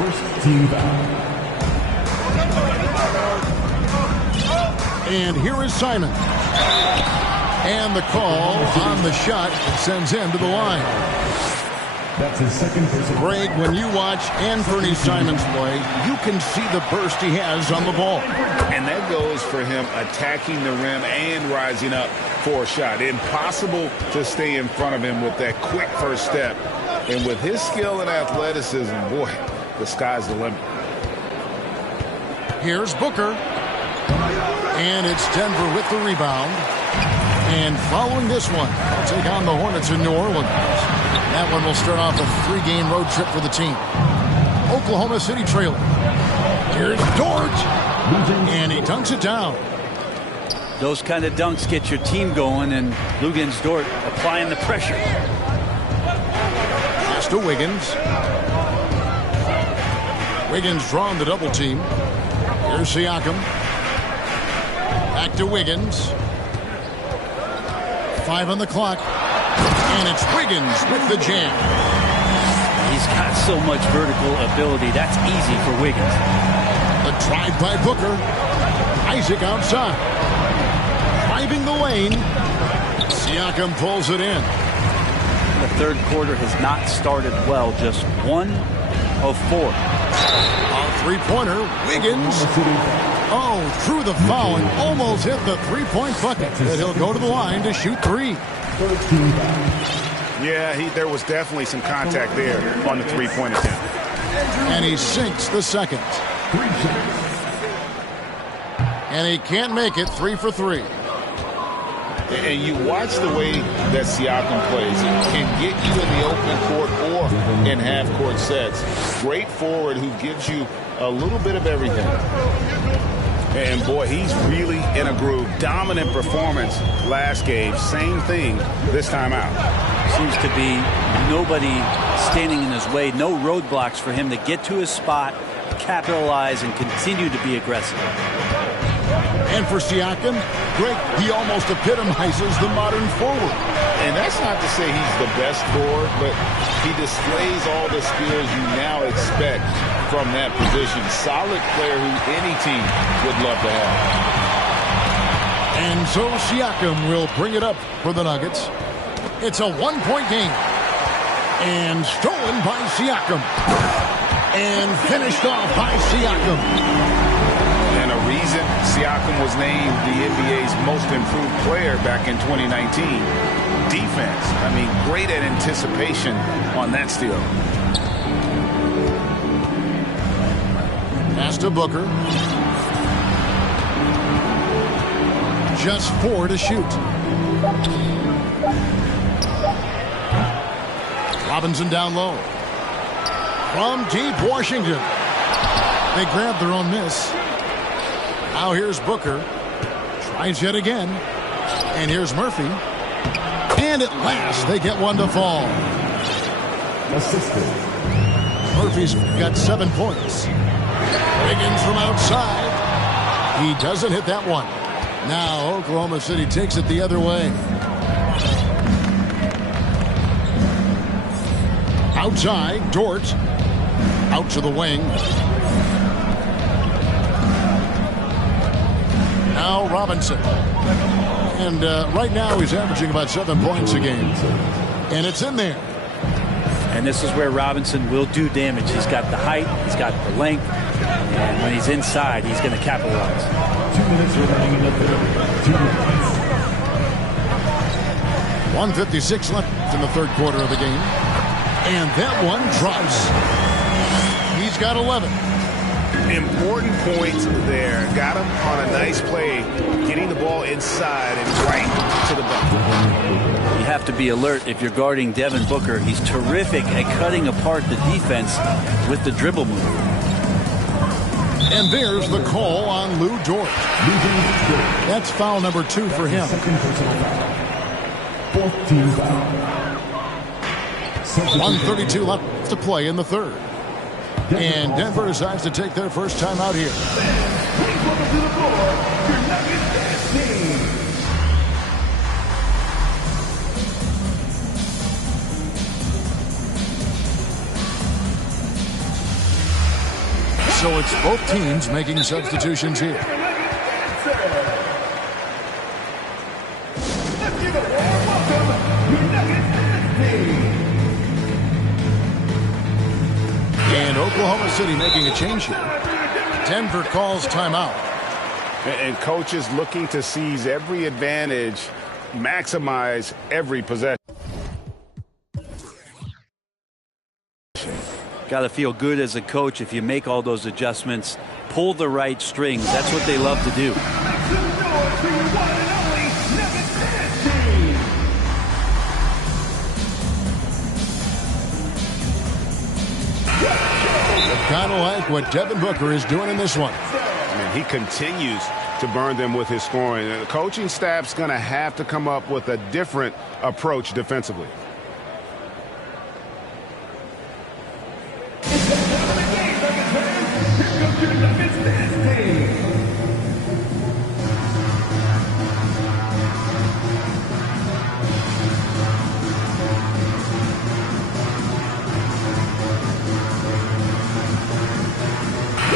First team foul. And here is Simon. And the call on the shot sends him to the line. That's his second personal. Greg, when you watch Anthony Simons play, you can see the burst he has on the ball. And that goes for him attacking the rim and rising up for a shot. Impossible to stay in front of him with that quick first step. And with his skill and athleticism, boy, the sky's the limit. Here's Booker. And it's Denver with the rebound. And following this one, they'll take on the Hornets in New Orleans. That one will start off a 3-game road trip for the team. Oklahoma City trailing. Here's Dort. And he dunks it down. Those kind of dunks get your team going, and Luguentz Dort applying the pressure. Pass to Wiggins. Wiggins drawn the double team. Here's Siakam. Back to Wiggins. 5 on the clock. And it's Wiggins with the jam. He's got so much vertical ability. That's easy for Wiggins. The drive by Booker. Isaac outside. Driving the lane. Siakam pulls it in. The third quarter has not started well. Just 1 of 4. A three-pointer. Wiggins. Oh, through the foul and almost hit the three-point bucket. But he'll go to the line to shoot 3. Yeah, there was definitely some contact there on the three-point attempt. And he sinks the second. And he can't make it. 3 for 3. And you watch the way that Siakam plays. He can get you in the open court or in half-court sets. Great forward who gives you a little bit of everything. And, boy, he's really in a groove. Dominant performance last game. Same thing this time out. Seems to be nobody standing in his way. No roadblocks for him to get to his spot, capitalize, and continue to be aggressive. And for Siakam, Greg, he almost epitomizes the modern forward. And that's not to say he's the best forward, but he displays all the skills you now expect from that position. Solid player who any team would love to have. And so Siakam will bring it up for the Nuggets. It's a 1-point game. And stolen by Siakam. And finished off by Siakam. And a reason Siakam was named the NBA's most improved player back in 2019. Defense. I mean, great at anticipation on that steal. Pass to Booker. Just 4 to shoot. Robinson down low. From deep Washington. They grab their own miss. Now here's Booker. Tries yet again. And here's Murphy. And at last they get one to fall. Assisted. Murphy's got 7 points. Wiggins from outside. He doesn't hit that one. Now Oklahoma City takes it the other way. Outside, Dort. Out to the wing. Now Robinson. And right now he's averaging about 7 points a game. And it's in there. And this is where Robinson will do damage. He's got the height, he's got the length, and when he's inside, he's going to capitalize. 2 minutes remaining in the third. 2 minutes. 1:56 left in the third quarter of the game. And that one drops. He's got 11. Important points there. Got him on a nice play, getting the ball inside and right to the bucket. You have to be alert if you're guarding Devin Booker. He's terrific at cutting apart the defense with the dribble move. And there's the call on Lou Dort. That's foul number 2 for him. Second personal foul. Fourth team foul. 1:32 left to play in the third. And Denver decides to take their first time out here. So it's both teams making substitutions here. And Oklahoma City making a change here. Denver calls timeout. And coaches looking to seize every advantage, maximize every possession. Got to feel good as a coach if you make all those adjustments, pull the right strings. That's what they love to do. Kind of like what Devin Booker is doing in this one. And he continues to burn them with his scoring. The coaching staff's going to have to come up with a different approach defensively.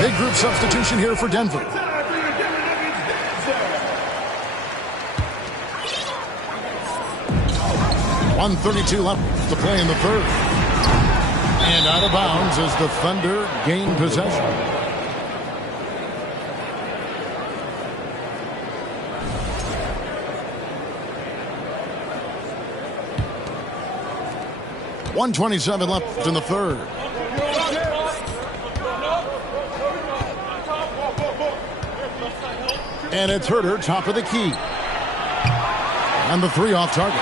Big group substitution here for Denver. .132 left to play in the third. And out of bounds as the Thunder gain possession. .127 left in the third. And it's Huerter, top of the key. And the three off target.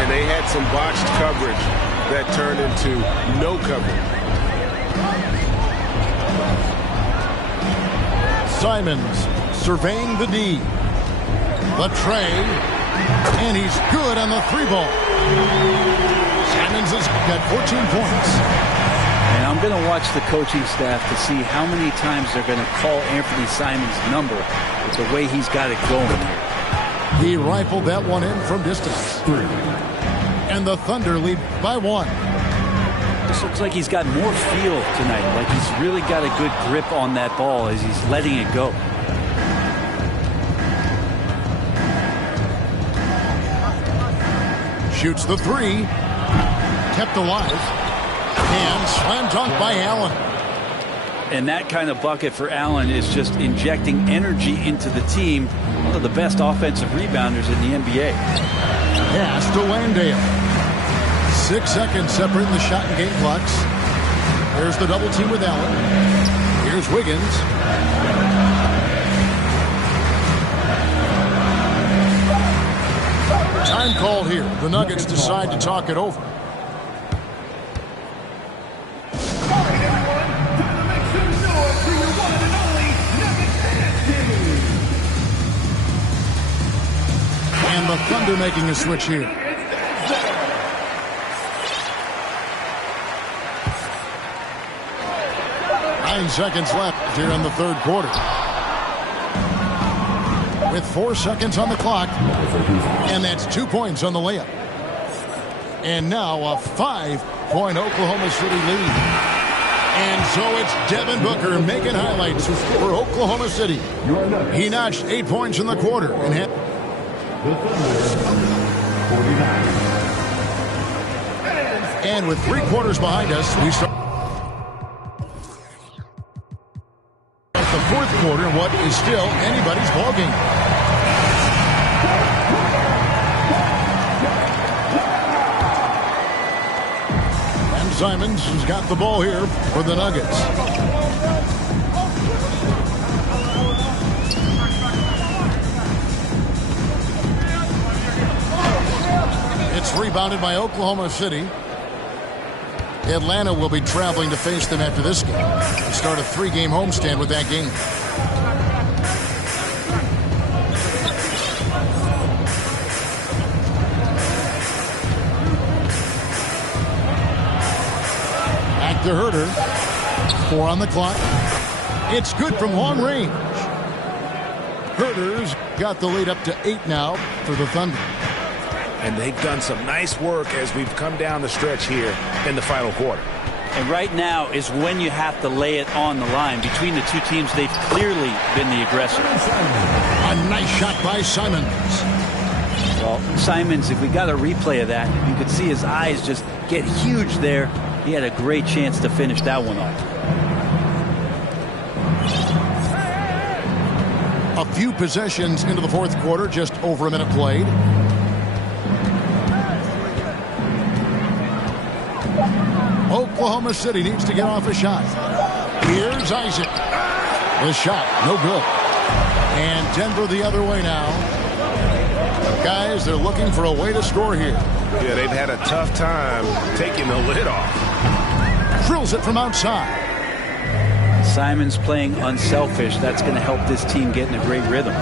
And they had some botched coverage that turned into no coverage. Simons surveying the D. The tray. And he's good on the three ball. Simons has got 14 points. And I'm going to watch the coaching staff to see how many times they're going to call Anthony Simons' number with the way he's got it going here. He rifled that one in from distance. And the Thunder lead by one. This looks like he's got more feel tonight. Like he's really got a good grip on that ball as he's letting it go. Shoots the three. Kept alive. And slam dunk by Allen. And that kind of bucket for Allen is just injecting energy into the team. One of the best offensive rebounders in the NBA. Pass to Landale. 6 seconds separating the shot and game clocks. There's the double team with Allen. Here's Wiggins. Time called here. The Nuggets decide to talk it over. And the Thunder making a switch here. Nine seconds left here in the third quarter. With 4 seconds on the clock. And that's 2 points on the layup. And now a 5-point Oklahoma City lead. And so it's Devin Booker making highlights for Oklahoma City. He notched 8 points in the quarter and had And with 3 quarters behind us, we start the fourth quarter, what is still anybody's ballgame. And Simons has got the ball here for the Nuggets. It's rebounded by Oklahoma City. Atlanta will be traveling to face them after this game. They start a 3-game homestand with that game. Back to Huerter. 4 on the clock. It's good from long range. Huerter's got the lead up to 8 now for the Thunder. And they've done some nice work as we've come down the stretch here in the final quarter. And right now is when you have to lay it on the line. Between the two teams, they've clearly been the aggressor. A nice shot by Simons. Well, Simons, if we got a replay of that, you could see his eyes just get huge there. He had a great chance to finish that one off. A few possessions into the fourth quarter, just over a minute played. Oklahoma City needs to get off a shot. Here's Isaac. The shot, no good. And Denver the other way now. Guys, they're looking for a way to score here. Yeah, they've had a tough time taking the lid off. Drills it from outside. Simons playing unselfish. That's going to help this team get in a great rhythm.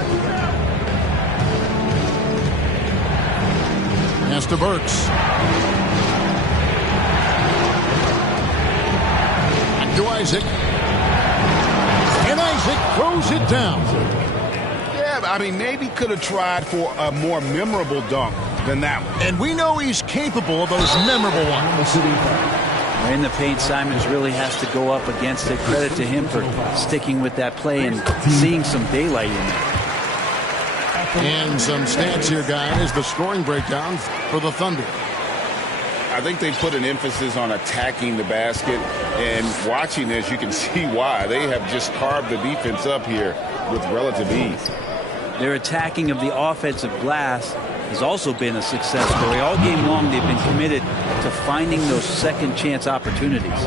Pass to Burks. Back to Isaac. And Isaac throws it down. Yeah, I mean, maybe could have tried for a more memorable dunk than that one. And we know he's capable of those memorable ones. In the paint, Simons really has to go up against it. Credit to him for sticking with that play and seeing some daylight in it. And some stats here, guys. The scoring breakdown for the Thunder. I think they put an emphasis on attacking the basket, and watching this, you can see why. They have just carved the defense up here with relative ease. Their attacking of the offensive glass has also been a success story. All game long, they've been committed to finding those second chance opportunities.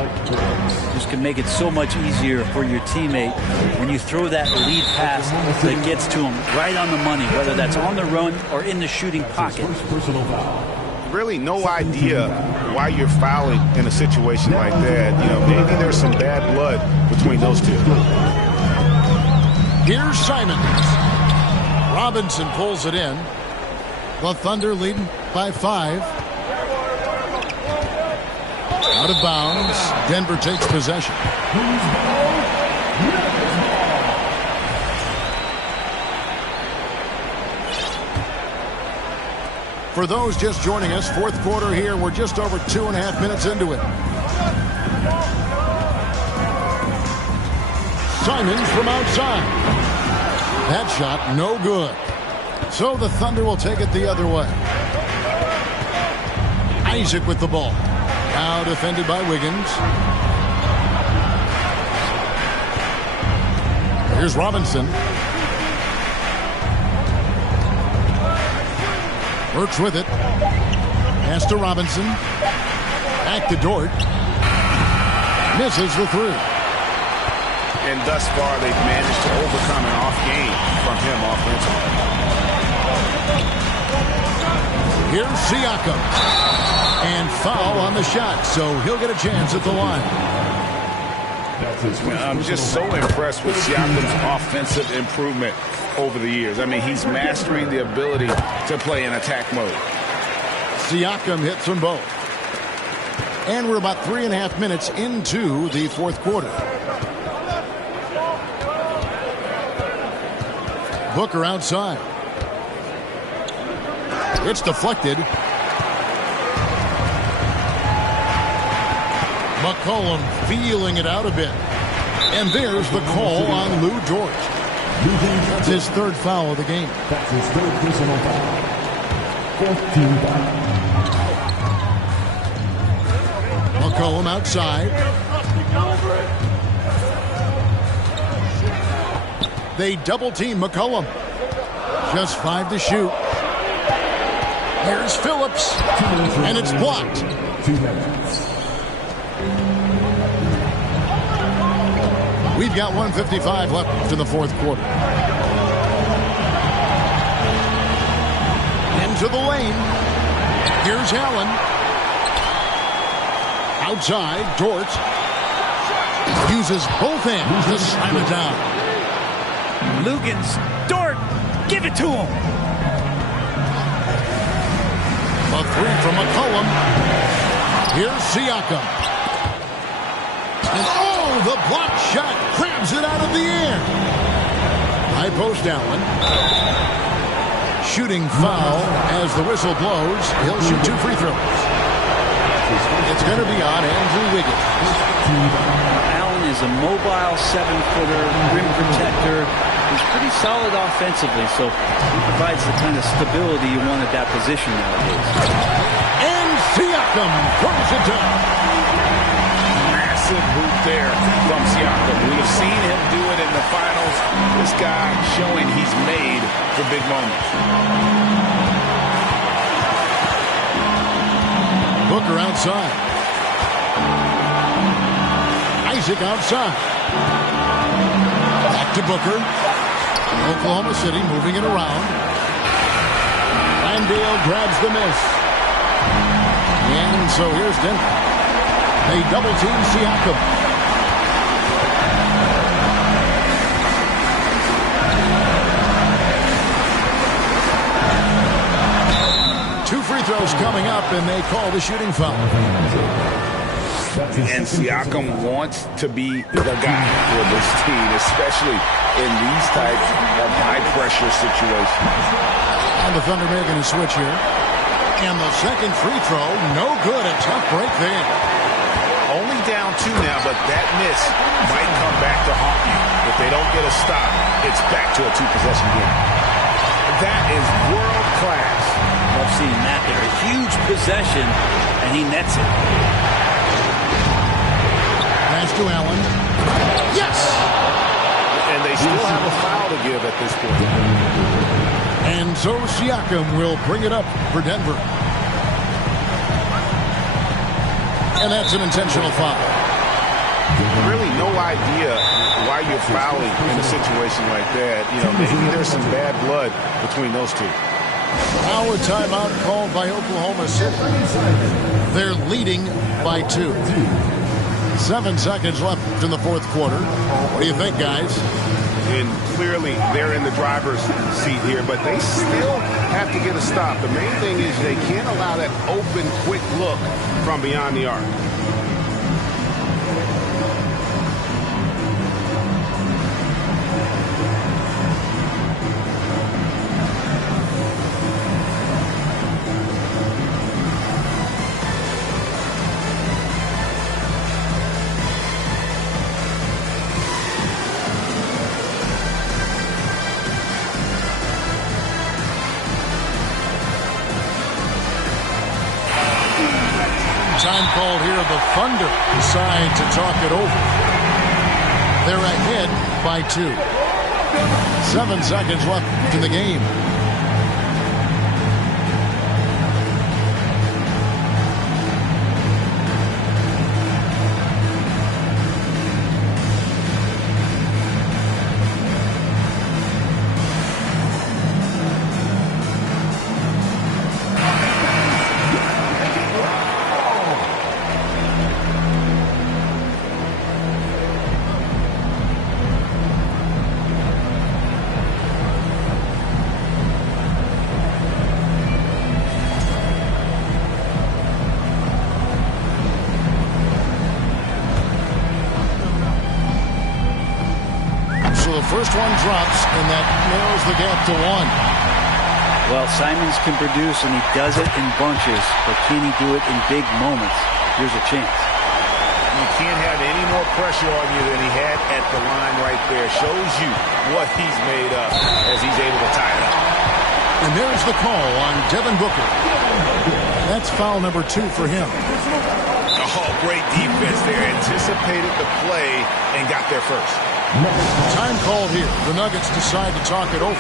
This can make it so much easier for your teammate when you throw that lead pass that gets to him right on the money, whether that's on the run or in the shooting pocket. Really no idea why you're fouling in a situation like that. You know, maybe there's some bad blood between those two. Here's Simons. Robinson pulls it in. The Thunder leading by 5. Out of bounds. Denver takes possession. For those just joining us, fourth quarter here. We're just over 2.5 minutes into it. Simons from outside. That shot, no good. So the Thunder will take it the other way. Isaac with the ball. Now defended by Wiggins. Here's Robinson. Works with it. Pass to Robinson. Back to Dort. Misses the 3. And thus far, they've managed to overcome an off game from him offensively. Here's Siakam. And foul on the shot, so he'll get a chance at the line. I'm just so impressed with Siakam's offensive improvement over the years. I mean, he's mastering the ability to play in attack mode. Siakam hits them both. And we're about 3.5 minutes into the fourth quarter. Booker outside. It's deflected. McCollum feeling it out a bit. And there's the call on Lou Dort. That's his third foul of the game. That's his third personal foul. 14 foul. McCollum outside. They double team McCollum. Just 5 to shoot. Here's Phillips. And it's blocked. 2 minutes. We've got 1:55 left in the fourth quarter. Into the lane. Here's Allen. Outside, Dort. Uses both hands to slam it down. Lugans, Dort, give it to him. A 3 from McCollum. Here's Siakam. And oh, the block shot grabs it out of the air. High post Allen. Shooting foul as the whistle blows. He'll shoot 2 free throws. It's going to be on Andrew Wiggins. Allen is a mobile 7-footer, rim protector. He's pretty solid offensively, so he provides the kind of stability you want at that position nowadays. And Siakam throws it down. Massive hoop there from Siakam. We've seen him do it in the finals. This guy showing he's made for big moments. Booker outside. Isaac outside. Back to Booker. Oklahoma City moving it around. Landale grabs the miss. And so here's Denver. They double team Siakam. Two free throws coming up, and they call the shooting foul. And Siakam wants to be the guy for this team, especially in these types of high-pressure situations. And the Thunder making a switch here. And the second free throw, no good. A tough break there. Only down 2 now, but that miss might come back to haunt you. If they don't get a stop, it's back to a 2-possession game. That is world class. Love seeing that there. A huge possession, and he nets it. Pass to Allen. Yes! And they still have a foul to give at this point. And so Siakam will bring it up for Denver. And that's an intentional foul. Really no idea why you're fouling in a situation like that. You know, maybe there's some bad blood between those two. Now a timeout called by Oklahoma City. They're leading by 2. 7 seconds left in the fourth quarter. What do you think, guys? And clearly they're in the driver's seat here, but they still have to get a stop. The main thing is they can't allow that open, quick look from beyond the arc. Time called here. The Thunder decide to talk it over. They're ahead by 2. 7 seconds left in the game. First one drops, and that narrows the gap to 1. Well, Simons can produce, and he does it in bunches, but can he do it in big moments? Here's a chance. You can't have any more pressure on you than he had at the line right there. Shows you what he's made of as he's able to tie it up. And there's the call on Devin Booker. That's foul number 2 for him. Oh, great defense there. Anticipated the play and got there first. Time called here. The Nuggets decide to talk it over.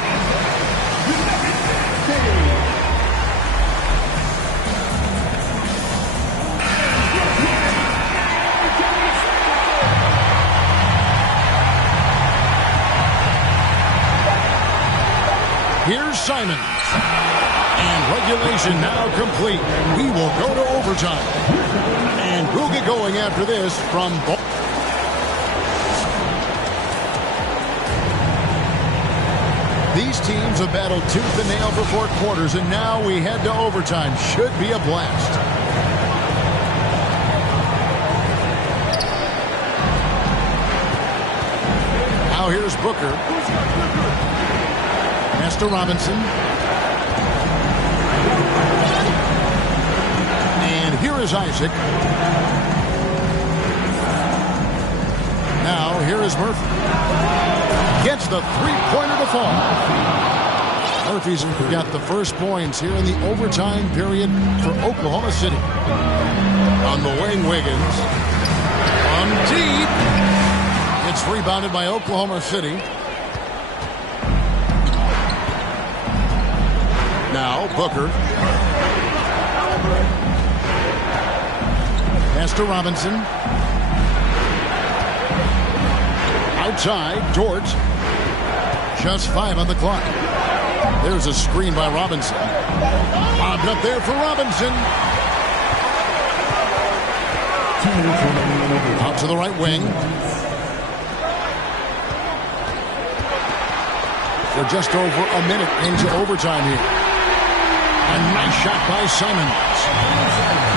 Here's Simons. And regulation now complete. We will go to overtime. And we'll get going after this from both. These teams have battled tooth and nail for 4 quarters, and now we head to overtime. Should be a blast. Now here's Booker. Pass to Robinson. And here is Isaac. Now, here is Murphy. Gets the three-pointer to fall. Murphy's got the first points here in the overtime period for Oklahoma City. On the wing, Wiggins. From deep. It's rebounded by Oklahoma City. Now, Booker. Pass to Robinson. Outside, Dort. Just 5 on the clock. There's a screen by Robinson. Bobbed up there for Robinson. Out to the right wing. We're just over a minute into overtime here. A nice shot by Simons.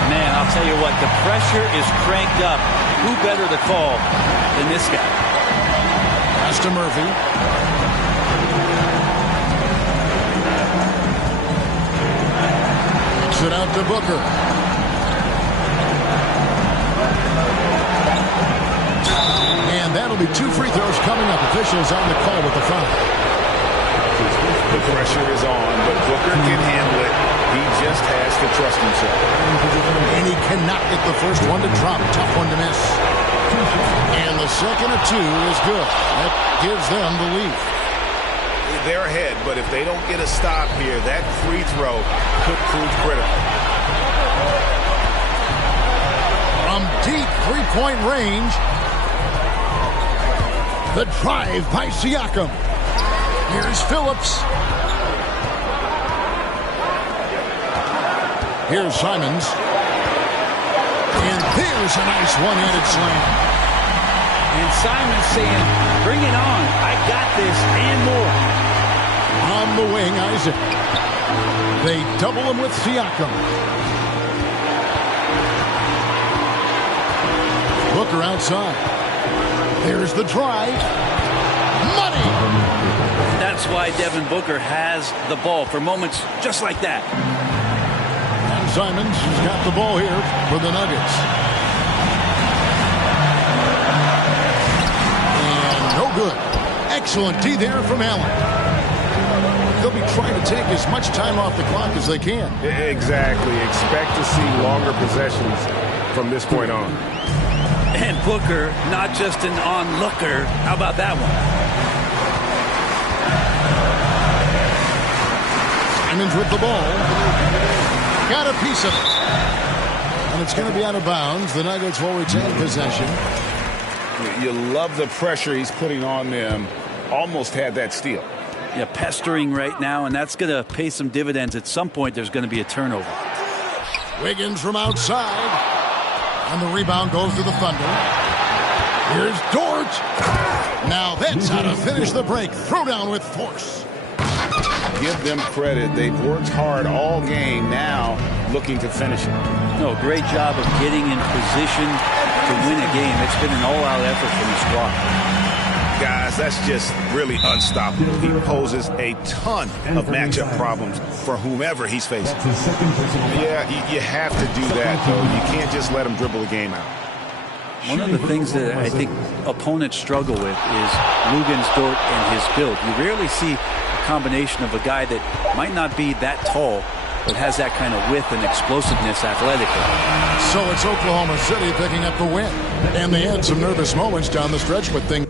Man, I'll tell you what, the pressure is cranked up. Who better to call than this guy? Pass to Murphy. Kicks it out to Booker. And that'll be 2 free throws coming up. Officials on the call with the foul. The pressure is on, but Booker can handle it. He just has to trust himself. And he cannot get the first one to drop. Tough one to miss. And the second of 2 is good. That gives them the lead. They're ahead, but if they don't get a stop here, that free throw could prove critical. From deep three-point range, the drive by Siakam. Here's Phillips. Here's Simons. And there's a nice one-handed slam. And Simons saying, bring it on. I got this and more. On the wing, Isaac. They double him with Siakam. Booker outside. There's the drive. Money! That's why Devin Booker has the ball for moments just like that. And Simons has got the ball here for the Nuggets. And no good. Excellent D there from Allen. They'll be trying to take as much time off the clock as they can. Exactly. Expect to see longer possessions from this point on. And Booker, not just an onlooker. How about that one? Simons with the ball. Got a piece of it. And it's going to be out of bounds. The Nuggets will retain possession. You love the pressure he's putting on them. Almost had that steal. Yeah, pestering right now, and that's going to pay some dividends. At some point, there's going to be a turnover. Wiggins from outside. And the rebound goes to the Thunder. Here's Dort. Now that's how to finish the break. Throw down with force. Give them credit. They've worked hard all game, now looking to finish it. No, great job of getting in position to win a game. It's been an all-out effort from the squad. Guys, that's just really unstoppable. He poses a ton of matchup problems for whomever he's facing. Yeah, you have to do that, though. You can't just let him dribble the game out. One of the things that I think opponents struggle with is Luguentz Dort and his build. You rarely see a combination of a guy that might not be that tall, but has that kind of width and explosiveness athletically. So it's Oklahoma City picking up the win. And they had some nervous moments down the stretch, but things